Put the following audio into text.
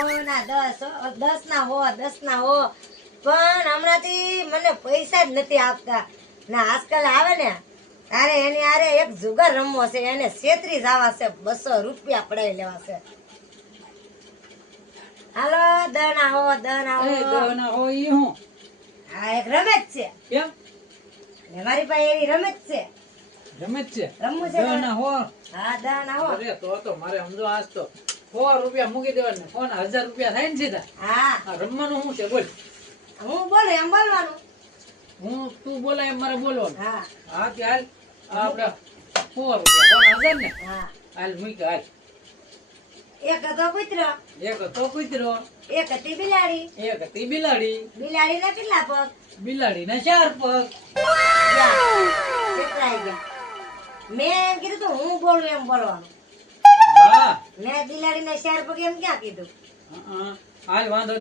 ના 10 ના હો 10 ના હો પણ હમણાંથી મને પૈસા જ નથી આપતા ના આજકાલ આવે ને તારે એની આરે એક જુગાર રમવો છે એને 36 આવા છે 200 રૂપિયા પડાઈ લેવા છે હાલો દના હો દના હો ઈ હું હા એક રમત છે કેમ ને મારી પાસે એવી રમત છે રમત છે રમવું છે દના હો હા દના હો અરે તો મારે સમજો આજ તો 100 રૂપિયા મૂકી દેવાના ફોન 1000 રૂપિયા થાય ને સીધા હા આ રમવાનું શું છે બોલ હું બોલું એમ બોલવાનું તું બોલાય એમ મારે બોલવાનું હા હા કે હાલ આપણે 100 રૂપિયા ફોન 1000 ને હા હાલ મૂકી હાલ એક હતો કૂતરો એક તો કૂતરો એક હતી બિલાડી એક હતી બિલાડી બિલાડીના કેટલા પગ બિલાડીના 4 પગ છેતરાઈ ગયા મેં એમ કીધું તું હું બોલું એમ બોલવાનું હા મેં બિલાડીના 4 પગ એમ ક્યાં કીધું હાલ વાંધો